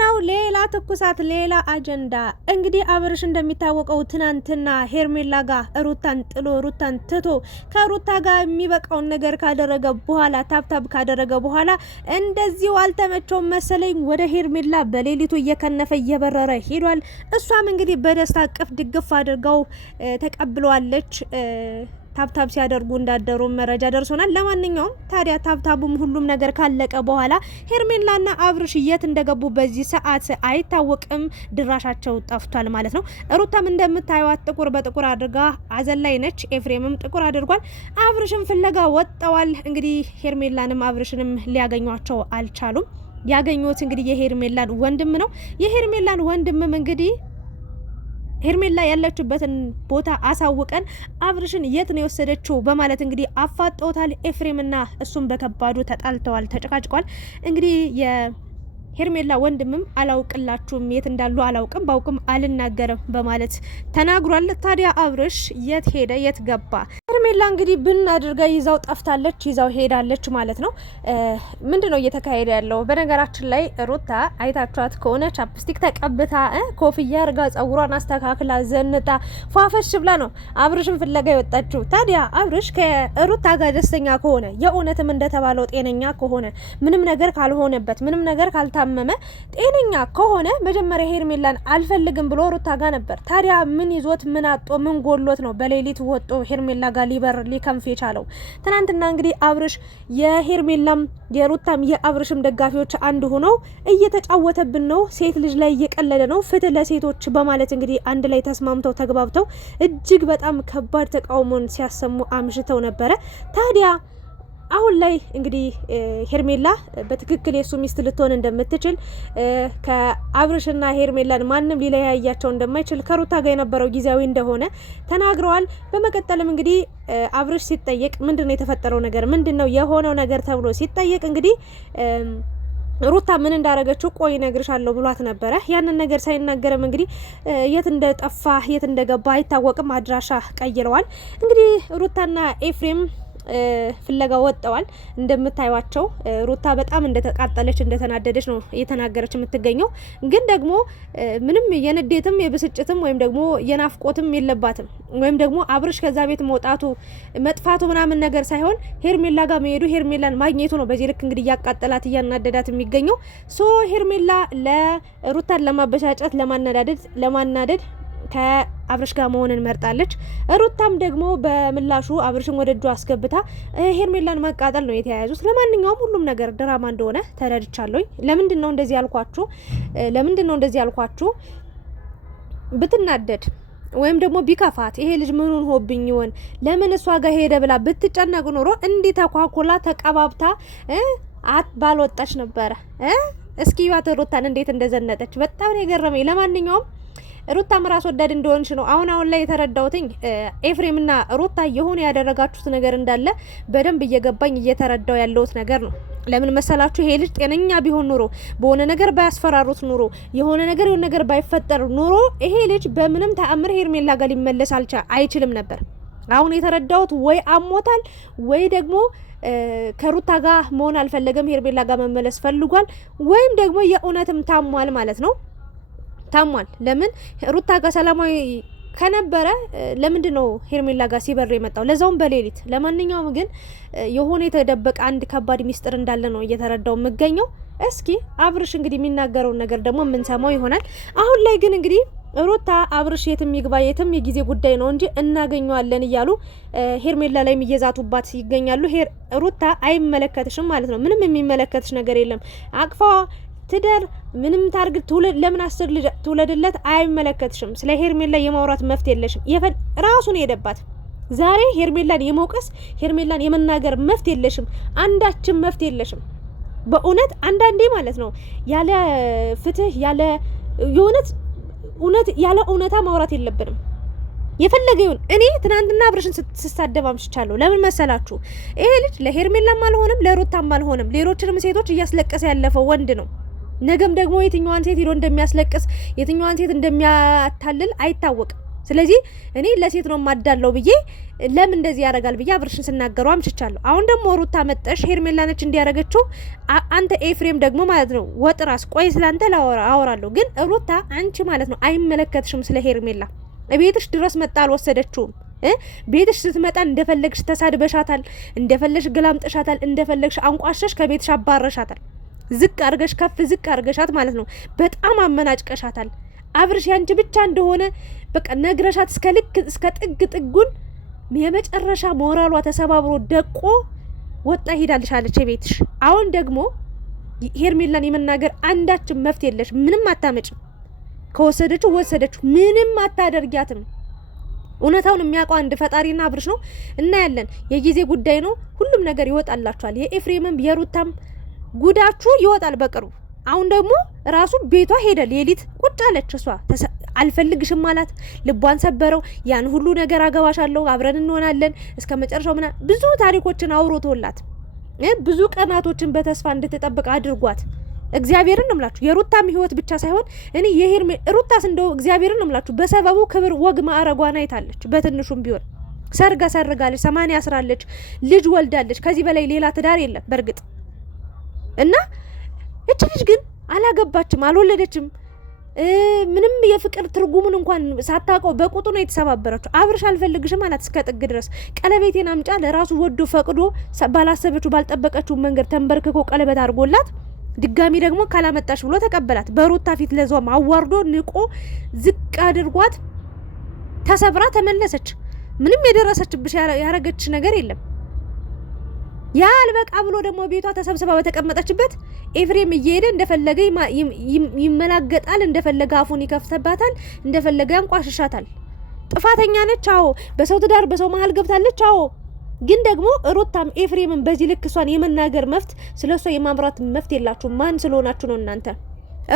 ምንድነው ሌላ ትኩሳት ሌላ አጀንዳ እንግዲህ አብርሽ እንደሚታወቀው ትናንትና ሄርሜላ ጋር ሩታን ጥሎ ሩታን ትቶ ከሩታ ጋር የሚበቃውን ነገር ካደረገ በኋላ ታብታብ ካደረገ በኋላ እንደዚሁ አልተመቸውም መሰለኝ ወደ ሄርሜላ በሌሊቱ እየከነፈ እየበረረ ሄዷል። እሷም እንግዲህ በደስታ አቅፍ ድግፍ አድርገው ተቀብለዋለች። ታብታብ ሲያደርጉ እንዳደሩ መረጃ ደርሶናል። ለማንኛውም ታዲያ ታብታቡም ሁሉም ነገር ካለቀ በኋላ ሄርሜላና አብርሽ የት እንደገቡ በዚህ ሰዓት አይታወቅም። ድራሻቸው ጠፍቷል ማለት ነው። ሩታም እንደምታዩት ጥቁር በጥቁር አድርጋ አዘን ላይ ነች። ኤፍሬምም ጥቁር አድርጓል። አብርሽም ፍለጋ ወጣዋል። እንግዲህ ሄርሜላንም አብርሽንም ሊያገኟቸው አልቻሉም። ያገኙት እንግዲህ የሄርሜላን ወንድም ነው። የሄርሜላን ወንድምም እንግዲህ ሄርሜላ ያለችበትን ቦታ አሳውቀን አብርሽን የት ነው የወሰደችው በማለት እንግዲህ አፋጠውታል። ኤፍሬምና እሱም በከባዱ ተጣልተዋል፣ ተጨቃጭቋል። እንግዲህ ሄርሜላ ወንድምም አላውቅላችሁም የት እንዳሉ አላውቅም ባውቅም አልናገርም በማለት ተናግሯል። ታዲያ አብርሽ የት ሄደ የት ገባ? ሄርሜላ እንግዲህ ብን አድርጋ ይዛው ጠፍታለች፣ ይዛው ሄዳለች ማለት ነው። ምንድነው እየተካሄደ ያለው? በነገራችን ላይ ሩታ አይታችኋት ከሆነ ቻፕስቲክ ተቀብታ ኮፍያ አርጋ ጸጉሯን አስተካክላ ዘንጣ ፏፈሽ ብላ ነው አብርሽን ፍለጋ የወጣችው። ታዲያ አብርሽ ከሩታ ጋር ደስተኛ ከሆነ የእውነትም እንደተባለው ጤነኛ ከሆነ ምንም ነገር ካልሆነበት ምንም ነገር ካልታመመ ጤነኛ ከሆነ መጀመሪያ ሄርሜላን አልፈልግም ብሎ ሩታ ጋር ነበር። ታዲያ ምን ይዞት ምን አጦ ምን ጎሎት ነው በሌሊት ወጦ ሄርሜላ ጋር ሊበር ሊከንፍ የቻለው? ትናንትና እንግዲህ አብርሽ የሄርሜላም የሩታም የአብርሽም ደጋፊዎች አንድ ሆነው እየተጫወተብን ነው፣ ሴት ልጅ ላይ እየቀለደ ነው፣ ፍትህ ለሴቶች በማለት እንግዲህ አንድ ላይ ተስማምተው ተግባብተው እጅግ በጣም ከባድ ተቃውሞን ሲያሰሙ አምሽተው ነበረ። ታዲያ አሁን ላይ እንግዲህ ሄርሜላ በትክክል የሱ ሚስት ልትሆን እንደምትችል ከአብርሽና ሄርሜላን ማንም ሊለያያቸው እንደማይችል ከሩታ ጋር የነበረው ጊዜያዊ እንደሆነ ተናግረዋል። በመቀጠልም እንግዲህ አብርሽ ሲጠየቅ ምንድነው የተፈጠረው ነገር ምንድነው የሆነው ነገር ተብሎ ሲጠየቅ እንግዲህ ሩታ ምን እንዳረገችው ቆይ ነግርሻለሁ ብሏት ነበረ። ያንን ነገር ሳይናገርም እንግዲህ የት እንደጠፋ የት እንደገባ አይታወቅም። አድራሻ ቀይረዋል። እንግዲህ ሩታና ኤፍሬም ፍለጋ ወጣዋል። እንደምታዩዋቸው ሩታ በጣም እንደተቃጠለች እንደተናደደች ነው እየተናገረች የምትገኘው። ግን ደግሞ ምንም የንዴትም የብስጭትም ወይም ደግሞ የናፍቆትም የለባትም። ወይም ደግሞ አብርሽ ከዛ ቤት መውጣቱ መጥፋቱ ምናምን ነገር ሳይሆን ሄርሜላ ጋር መሄዱ ሄርሜላን ማግኘቱ ነው በዚህ ልክ እንግዲህ እያቃጠላት እያናደዳት የሚገኘው። ሶ ሄርሜላ ለሩታን ለማበሻጨት ለማናደድ ከአብርሽ ጋር መሆንን መርጣለች። ሩታም ደግሞ በምላሹ አብርሽን ወደ እጇ አስገብታ ሄርሜላን መቃጠል ነው የተያያዙት። ለማንኛውም ሁሉም ነገር ድራማ እንደሆነ ተረድቻለሁ። ለምንድን ነው እንደዚህ ያልኳችሁ? ብትናደድ ወይም ደግሞ ቢከፋት ይሄ ልጅ ምኑን ሆብኝ ይሆን ለምን እሷ ጋር ሄደ ብላ ብትጨነቅ ኖሮ እንዲህ ተኳኩላ ተቀባብታ ባልወጣች ነበረ። እስኪ ያት ሩታን እንዴት እንደዘነጠች በጣም ነው የገረመኝ። ለማንኛውም ሩታም ራስ ወዳድ እንደሆንሽ ነው አሁን ላይ የተረዳሁትኝ። ኤፍሬምና ሩታ የሆነ ያደረጋችሁት ነገር እንዳለ በደንብ እየገባኝ እየተረዳው ያለውት ነገር ነው። ለምን መሰላችሁ? ይሄ ልጅ ጤነኛ ቢሆን ኑሮ በሆነ ነገር ባያስፈራሩት ኑሮ የሆነ ነገር ባይፈጠር ኑሮ ይሄ ልጅ በምንም ተአምር ሄርሜላ ጋር ሊመለስ አይችልም ነበር። አሁን የተረዳሁት ወይ አሞታል ወይ ደግሞ ከሩታ ጋር መሆን አልፈለገም፣ ሄርሜላ ጋር መመለስ ፈልጓል፣ ወይም ደግሞ የእውነትም ታሟል ማለት ነው። ታሟል። ለምን ሩታ ጋር ሰላማዊ ከነበረ ለምንድን ነው ሄርሜላ ጋር ሲበር የመጣው ለዛውም በሌሊት? ለማንኛውም ግን የሆነ የተደበቀ አንድ ከባድ ሚስጥር እንዳለ ነው እየተረዳው የምገኘው። እስኪ አብርሽ እንግዲህ የሚናገረውን ነገር ደግሞ የምንሰማው ይሆናል። አሁን ላይ ግን እንግዲህ ሩታ አብርሽ የትም ይግባ የትም የጊዜ ጉዳይ ነው እንጂ እናገኘዋለን እያሉ ሄርሜላ ላይም እየዛቱባት ይገኛሉ። ሩታ አይመለከትሽም ማለት ነው። ምንም የሚመለከትሽ ነገር የለም። አቅፋ ትደር ምንም ታርግ ትውለድ ለምን 10 ልጅ ትውለድለት አይመለከትሽም። ስለ ሄርሜላ የማውራት መፍት የለሽም። ራሱን ሄደባት ዛሬ ሄርሜላን የመውቀስ ሄርሜላን የመናገር መፍት የለሽም። አንዳችም መፍት የለሽም። በእውነት አንዳንዴ ማለት ነው ያለ ፍትህ ያለ እውነት ያለ እውነታ ማውራት የለብንም። የፈለገ ይሁን። እኔ ትናንትና አብርሽን ስሳደብ አምሽቻለሁ። ለምን መሰላችሁ? ይሄ ልጅ ለሄርሜላም አልሆነም ለሩታም አልሆነም። ሌሎችንም ሴቶች እያስለቀሰ ያለፈው ወንድ ነው። ነገም ደግሞ የትኛዋን ሴት ሄዶ እንደሚያስለቅስ የትኛዋን ሴት እንደሚያታልል አይታወቅም። ስለዚህ እኔ ለሴት ነው ማዳለው ብዬ ለምን እንደዚህ ያደርጋል ብዬ አብርሽን ስናገረው አምሽቻለሁ። አሁን ደግሞ ሩታ መጣሽ ሄርሜላ ነች እንዲያረጋቸው አንተ ኤፍሬም ደግሞ ማለት ነው ወጥራስ ቆይ ስላንተ አወራለሁ። ግን ሩታ አንቺ ማለት ነው አይመለከትሽም ስለ ሄርሜላ። ቤትሽ ድረስ መጣ አልወሰደችውም። ቤትሽ ስትመጣ እንደፈለግሽ ተሳድበሻታል፣ እንደፈለግሽ ገላምጠሻታል፣ እንደፈለግሽ አንቋሸሽ ከቤትሽ አባረሻታል። ዝቅ አርገሽ ከፍ ዝቅ አርገሻት ማለት ነው። በጣም አመናጭቀሻታል። አብርሽ ያንቺ ብቻ እንደሆነ በቃ ነግረሻት እስከ ጥጉን የመጨረሻ ሞራሏ ተሰባብሮ ደቆ ወጣ ሄዳልሻለች ቤትሽ። አሁን ደግሞ ሄርሜላን የመናገር አንዳችም መፍት የለሽ። ምንም አታመጭም። ከወሰደችው ወሰደችው፣ ምንም አታደርጊያትም። እውነታውን የሚያውቀው አንድ ፈጣሪና አብርሽ ነው። እናያለን። የጊዜ ጉዳይ ነው። ሁሉም ነገር ይወጣላችኋል። የኤፍሬምም የሩታም ጉዳችሁ ይወጣል በቅርቡ። አሁን ደግሞ ራሱ ቤቷ ሄደ። ሌሊት ቁጭ አለች። እሷ አልፈልግሽም አላት። ልቧን ሰበረው። ያን ሁሉ ነገር አገባሻለሁ፣ አብረን እንሆናለን እስከ መጨረሻው ብዙ ታሪኮችን አውሮቶላት ብዙ ቀናቶችን በተስፋ እንድትጠብቅ አድርጓት። እግዚአብሔርን ነው የምላችሁ። የሩታም ህይወት ብቻ ሳይሆን እኔ ሩታስ እንደው እግዚአብሔርን ነው የምላችሁ በሰበቡ ክብር ወግ ማዕረጓን አይታለች። በትንሹም ቢሆን ሰርጋለች፣ 80 ያስራለች፣ ልጅ ወልዳለች። ከዚህ በላይ ሌላ ትዳር የለም በእርግጥ እና እቺ ልጅ ግን አላገባችም፣ አልወለደችም። ምንም የፍቅር ትርጉሙን እንኳን ሳታውቀው በቁጡ ነው የተሰባበረችው። አብርሽ አልፈልግሽም አላት እስከ ጥግ ድረስ። ቀለበቴን አምጫ ለራሱ ወዶ ፈቅዶ ባላሰበችው ባልጠበቀችው መንገድ ተንበርክኮ ቀለበት አድርጎላት ድጋሚ ደግሞ ካላመጣሽ ብሎ ተቀበላት። በሩታ ፊት ለዟም አዋርዶ ንቆ ዝቅ አድርጓት ተሰብራ ተመለሰች። ምንም የደረሰችብሽ ያረገች ነገር የለም። ያ አልበቃ ብሎ ደግሞ ቤቷ ተሰብስባ በተቀመጠችበት ኤፍሬም እየሄደ እንደፈለገ ይመላገጣል፣ እንደፈለገ አፉን ይከፍተባታል፣ እንደፈለገ ያንቋሽሻታል። ጥፋተኛ ነች። አዎ በሰው ትዳር በሰው መሀል ገብታለች። አዎ ግን ደግሞ ሩታም ኤፍሬምን በዚህ ልክ እሷን የመናገር መፍት ስለሷ የማምራት መፍት የላችሁ። ማን ስለሆናችሁ ነው እናንተ?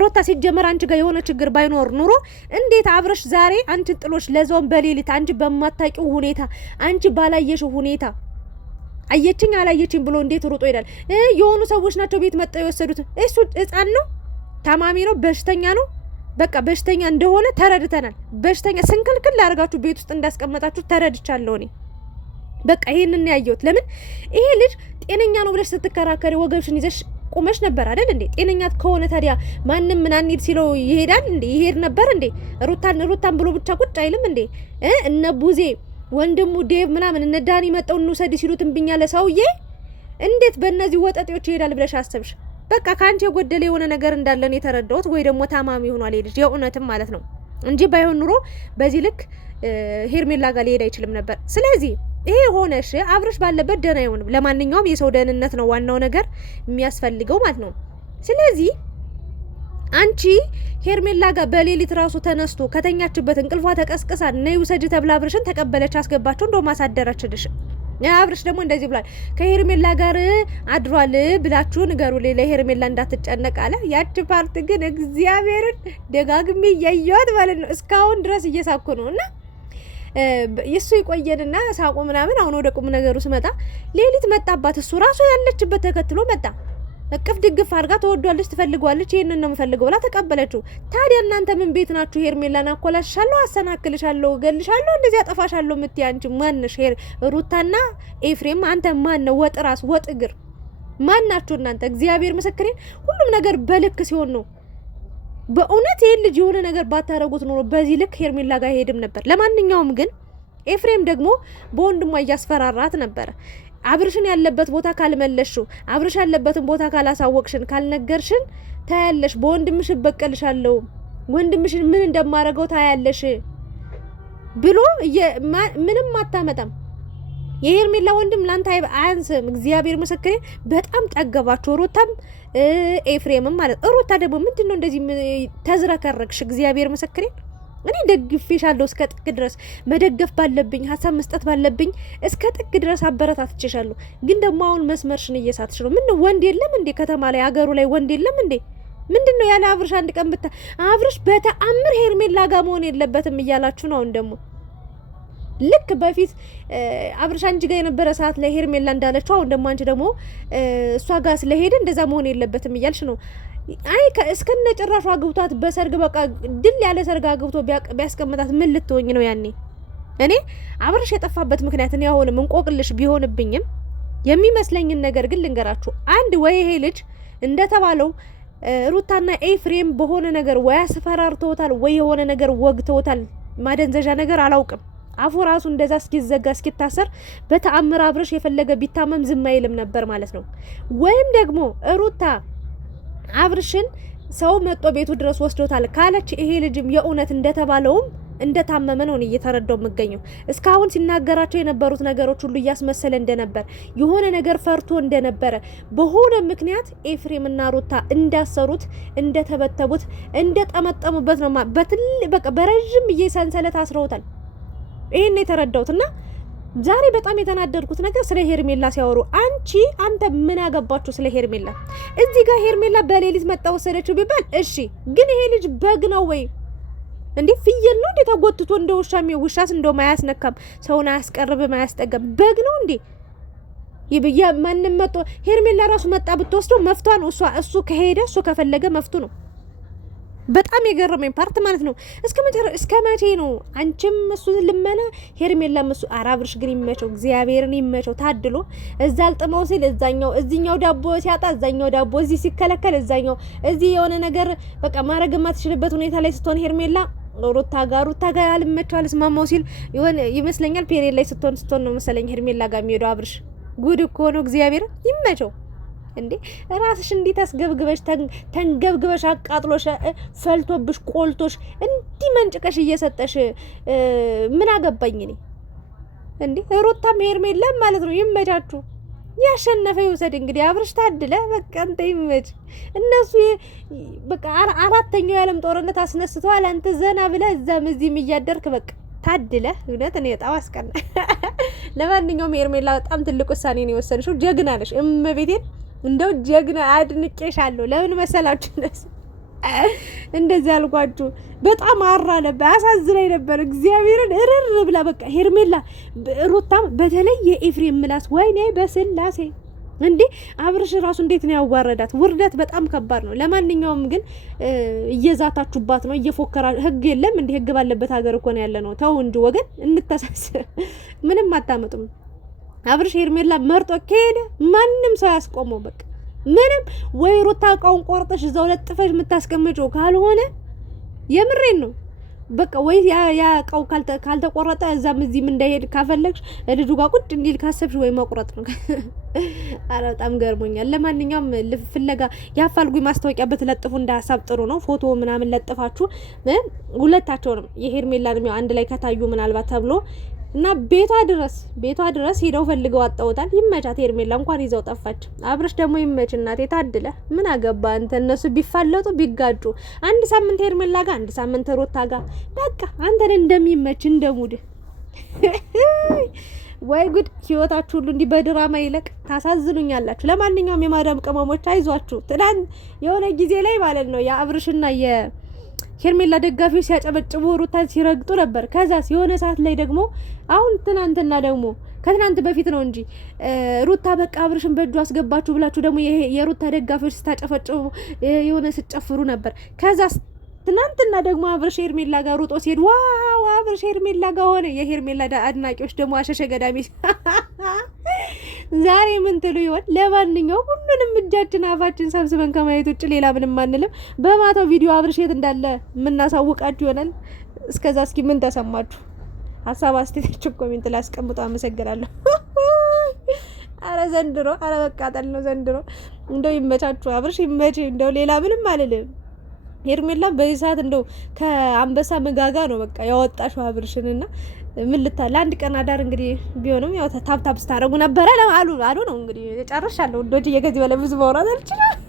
ሩታ ሲጀመር አንቺ ጋር የሆነ ችግር ባይኖር ኑሮ እንዴት አብረሽ ዛሬ አንቺን ጥሎሽ ለዛውም በሌሊት አንቺ በማታውቂው ሁኔታ አንቺ ባላየሽው ሁኔታ አየችኝ አላየችኝ ብሎ እንዴት ሩጦ ይላል? የሆኑ ሰዎች ናቸው ቤት መጣ የወሰዱት። እሱ ህፃን ነው፣ ታማሚ ነው፣ በሽተኛ ነው። በቃ በሽተኛ እንደሆነ ተረድተናል። በሽተኛ ስንክልክል አድርጋችሁ ቤት ውስጥ እንዳስቀመጣችሁ ተረድቻለሁ እኔ። በቃ ይሄንን ያየሁት። ለምን ይሄ ልጅ ጤነኛ ነው ብለሽ ስትከራከሪ ወገብሽን ይዘሽ ቆመሽ ነበር አይደል እንዴ? ጤነኛ ከሆነ ታዲያ ማንንም ምን አንሂድ ሲለው ይሄዳል እንዴ? ይሄድ ነበር እንዴ? ሩታን ብሎ ብቻ ቁጭ አይልም እንዴ? እነ ቡዜ ወንድሙ ዴቭ ምናምን እነ ዳኒ መጣው እንውሰድ ሲሉት እምብኛ ለሰውዬ እንዴት በእነዚህ ወጠጤዎች ይሄዳል ብለሽ አሰብሽ? በቃ ካንቺ የጎደለ የሆነ ነገር እንዳለን የተረዳሁት፣ ወይ ደግሞ ታማሚ ሆኗል ልጅ የእውነትም ማለት ነው እንጂ ባይሆን ኑሮ በዚህ ልክ ሄርሜላ ጋር ሊሄድ አይችልም ነበር። ስለዚህ ይሄ ሆነሽ አብርሽ ባለበት ደህና ይሁን። ለማንኛውም የሰው ደህንነት ነው ዋናው ነገር የሚያስፈልገው ማለት ነው። ስለዚህ አንቺ ሄርሜላ ጋር በሌሊት ራሱ ተነስቶ ከተኛችበት እንቅልፏ ተቀስቅሳ ነይ ውሰጂ ተብላ አብርሽን ተቀበለች፣ አስገባቸው፣ እንደው ማሳደረችልሽ። አብርሽ ደግሞ እንደዚህ ብሏል፣ ከሄርሜላ ጋር አድሯል ብላችሁ ንገሩ ለሄርሜላ እንዳትጨነቅ አለ። ያቺ ፓርት ግን እግዚአብሔርን ደጋግሜ እያየኋት ማለት ነው። እስካሁን ድረስ እየሳኩ ነው እና የሱ ይቆየንና ሳቆ ምናምን። አሁን ወደ ቁም ነገሩ ስመጣ ሌሊት መጣባት። እሱ ራሱ ያለችበት ተከትሎ መጣ። እቅፍ ድግፍ አድርጋ ትወዷለች፣ ትፈልጓለች። ይሄንን ነው የምፈልገው ብላ ተቀበለችው። ታዲያ እናንተ ምን ቤት ናችሁ? ሄርሜላን አኮላሽሻለሁ፣ አሰናክልሻለሁ፣ ገልሻለሁ፣ እንደዚህ አጠፋሻለሁ የምትይ አንቺ ማንሽ? ሩታና ኤፍሬም አንተ ማን ነው? ወጥ ራስ ወጥ እግር ማን ናችሁ እናንተ? እግዚአብሔር ምስክሬን ሁሉም ነገር በልክ ሲሆን ነው። በእውነት ይሄን ልጅ የሆነ ነገር ባታረጉት ኖሮ በዚህ ልክ ሄርሜላ ጋር ሄድም ነበር። ለማንኛውም ግን ኤፍሬም ደግሞ በወንድሟ እያስፈራራት ነበረ። አብርሽን ያለበት ቦታ ካልመለሽው፣ አብርሽ ያለበትን ቦታ ካላሳወቅሽን፣ ካልነገርሽን ታያለሽ፣ በወንድምሽ በቀልሻለሁ፣ ወንድምሽን ምን እንደማረገው ታያለሽ ብሎ ምንም አታመጣም። የሄርሜላ ወንድም ላንተ አያንስም። እግዚአብሔር ምስክሬ በጣም ጠገባችሁ። ሩታም ኤፍሬምም ማለት ሩታ ደግሞ ምንድነው እንደዚህ ተዝረከረክሽ? እግዚአብሔር ምስክሬ እኔ ደግፌሻለሁ እስከ ጥግ ድረስ መደገፍ ባለብኝ ሀሳብ መስጠት ባለብኝ እስከ ጥግ ድረስ አበረታትቼሻለሁ። ግን ደግሞ አሁን መስመርሽን እየሳትሽ ነው። ምን ወንድ የለም እንዴ ከተማ ላይ አገሩ ላይ ወንድ የለም እንዴ? ምንድነው ያለ አብርሽ አንድ ቀን አብርሽ በተአምር ሄርሜላ ጋር መሆን የለበትም እያላችሁ ነው። አሁን ደግሞ ልክ በፊት አብርሽ አንቺ ጋር የነበረ ሰዓት ላይ ሄርሜላ እንዳለችው አሁን ደግሞ አንቺ ደግሞ እሷ ጋር ስለሄደ እንደዛ መሆን የለበትም እያልሽ ነው። አይ እስከነ ጭራሹ አግብቷት በሰርግ በቃ ድል ያለ ሰርግ አግብቶ ቢያስቀምጣት ምን ልትሆኝ ነው ያኔ? እኔ አብርሽ የጠፋበት ምክንያት እኔ አሁንም እንቆቅልሽ ቢሆንብኝም የሚመስለኝን ነገር ግን ልንገራችሁ። አንድ ወይ ይሄ ልጅ እንደተባለው ሩታና ኤፍሬም በሆነ ነገር ወይ አስፈራርተውታል ወይ የሆነ ነገር ወግተውታል፣ ማደንዘዣ ነገር አላውቅም። አፉ ራሱ እንደዛ እስኪዘጋ እስኪታሰር በተአምር አብርሽ የፈለገ ቢታመም ዝም አይልም ነበር ማለት ነው። ወይም ደግሞ ሩታ አብርሽን ሰው መጥቶ ቤቱ ድረስ ወስዶታል ካለች ይሄ ልጅም የእውነት እንደተባለውም እንደታመመ ነው እየተረዳው የምገኘው። እስካሁን ሲናገራቸው የነበሩት ነገሮች ሁሉ እያስመሰለ እንደነበር የሆነ ነገር ፈርቶ እንደነበረ በሆነ ምክንያት ኤፍሬምና ሩታ እንዳሰሩት እንደተበተቡት እንደጠመጠሙበት ነው በቃ በረጅም ሰንሰለት አስረውታል። ይሄን የተረዳሁትና ዛሬ በጣም የተናደድኩት ነገር ስለ ሄርሜላ ሲያወሩ አንተ ምን አገባችሁ ስለ ሄርሜላ? እዚህ ጋር ሄርሜላ በሌሊት መጣ ወሰደችው ቢባል እሺ፣ ግን ይሄ ልጅ በግ ነው ወይ እንዴ? ፍየል ነው እንዴ? ተጎትቶ እንደ ውሻስ እንደው ማያስነካም፣ ሰውን አያስቀርብም፣ አያስጠጋም። በግ ነው እንዴ? ይብያ ማንንም መጥቶ ሄርሜላ ራሱ መጣ ብትወስደው መፍቷን እሱ ከሄደ እሱ ከፈለገ መፍቱ ነው። በጣም የገረመኝ ፓርት ማለት ነው እስከ መቼ ነው አንቺም እሱ ልመና ሄርሜላም እሱ አብርሽ ግን ይመቸው፣ እግዚአብሔርን ይመቸው። ታድሎ እዛ አልጥመው ሲል እዚህኛው ዳቦ ሲያጣ እዛኛው ዳቦ እዚህ ሲከለከል እዛኛው እዚህ የሆነ ነገር በቃ ማድረግ የማትችልበት ሁኔታ ላይ ስትሆን ሄርሜላ ሩታ ጋር አልመቸው አልስማማው ሲል ይሆን ይመስለኛል ፔሬድ ላይ ስትሆን ነው መሰለኝ ሄርሜላ ጋር የሚሄደው አብርሽ። ጉድ እኮ ነው። እግዚአብሔር ይመቸው። እንዴ ራስሽ እንዴት አስገብግበሽ ተንገብግበሽ አቃጥሎሽ ፈልቶብሽ ቆልቶሽ እንዲ መንጭቀሽ እየሰጠሽ ምን አገባኝ እኔ እንዴ? ሩታም ሄርሜላም ማለት ነው። ይመቻችሁ። ያሸነፈ ይውሰድ እንግዲህ። አብርሽ ታድለ በቃ አንተ ይመች። እነሱ በቃ አራተኛው የዓለም ጦርነት አስነስተዋል። አንተ ዘና ብለህ እዛም እዚህም እያደርክ በቃ ታድለ። እውነት እኔ በጣም አስቀና። ለማንኛውም ሄርሜላ በጣም ትልቅ ውሳኔ ነው የወሰንሽው። ጀግና ነሽ። እመቤቴን እንደው ጀግና አድንቄሻለሁ። ለምን መሰላችሁ እንደዚህ አልኳችሁ? በጣም አራ ነበር፣ አሳዝናኝ ነበር። እግዚአብሔርን እርር ብላ በቃ ሄርሜላ ሩታም በተለይ የኤፍሬም ምላስ ወይኔ በስላሴ እንዴ! አብርሽ ራሱ እንዴት ነው ያዋረዳት! ውርደት በጣም ከባድ ነው። ለማንኛውም ግን እየዛታችሁባት ነው፣ እየፎከራ ህግ የለም እንዴ? ህግ ባለበት ሀገር እኮ ነው ያለ ነው። ተው እንጂ ወገን፣ እንተሳሰብ። ምንም አታመጡም። አብርሽ ሄርሜላ መርጦ ከሄደ ማንም ሰው ያስቆመው በቃ ምንም። ወይ ሩታ እቃውን ቆርጠሽ እዛው ለጥፈሽ የምታስቀምጪው ካልሆነ የምሬን ነው በቃ ወይ ያ እቃው ካልተቆረጠ እዛም እዚህም እንዳይሄድ ካፈለግሽ ልጁ ጋር ቁጭ እንዲል ካሰብሽ ወይ መቁረጥ ነው። አረ በጣም ገርሞኛል። ለማንኛውም ፍለጋ ያፋልጉኝ ማስታወቂያ በተለጥፉ እንደ ሀሳብ ጥሩ ነው። ፎቶ ምናምን ለጥፋችሁ ሁለታቸውንም የሄርሜላንም ያው አንድ ላይ ከታዩ ምናልባት ተብሎ እና ቤቷ ድረስ ሄደው ፈልገው አጣውታል። ይመቻት ሄርሜላ እንኳን ይዘው ጠፋች። አብርሽ ደግሞ ይመች እናቴ ታድለ። ምን አገባ አንተ? እነሱ ቢፋለጡ ቢጋጩ አንድ ሳምንት ሄርሜላ ጋር አንድ ሳምንት ሩታ ጋር በቃ አንተን እንደሚመች እንደሙድ። ወይ ጉድ! ህይወታችሁ ሁሉ እንዲህ በድራማ ይለቅ። ታሳዝኑኛላችሁ። ለማንኛውም የማዳም ቅመሞች አይዟችሁ። ትናንት የሆነ ጊዜ ላይ ማለት ነው የአብርሽና ሄርሜላ ደጋፊዎች ሲያጨበጭቡ ሩታን ሲረግጡ ነበር። ከዛ የሆነ ሰዓት ላይ ደግሞ አሁን ትናንትና ደግሞ ከትናንት በፊት ነው እንጂ ሩታ በቃ አብርሽን በእጁ አስገባችሁ ብላችሁ ደግሞ የሩታ ደጋፊዎች ስታጨፈጭቡ የሆነ ስጨፍሩ ነበር። ከዛ ትናንትና ደግሞ አብርሽ ሄርሜላ ጋር ሩጦ ሲሄድ ዋው አብርሽ ሄርሜላ ጋር ሆነ። የሄርሜላ አድናቂዎች ደግሞ አሸሸ ገዳሚ ዛሬ ምን ትሉ ይሆን? ለማንኛውም ሁሉንም እጃችን አፋችን ሰብስበን ከማየት ውጭ ሌላ ምንም አንልም። በማታው ቪዲዮ አብርሽ የት እንዳለ የምናሳውቃችሁ ይሆናል። እስከዛ እስኪ ምን ተሰማችሁ? ሀሳብ አስተያየታችሁን ኮሜንት ላይ አስቀምጡ። አመሰግናለሁ። አረ ዘንድሮ አረ በቃ ነው ዘንድሮ። እንደው ይመቻችሁ፣ አብርሽ ይመች። እንደው ሌላ ምንም አልልም። ሄርሜላ በዚህ ሰዓት እንደው ከአንበሳ መጋጋ ነው በቃ ያወጣሽው አብርሽንና ምን ልታል አንድ ቀን አዳር እንግዲህ ቢሆንም ያው ታፕታፕ ስታረጉ ነበር አሉ ነው እንግዲህ ጨርሻለሁ። ወዶች ከዚህ በላይ ብዙ ማውራት አልችልም።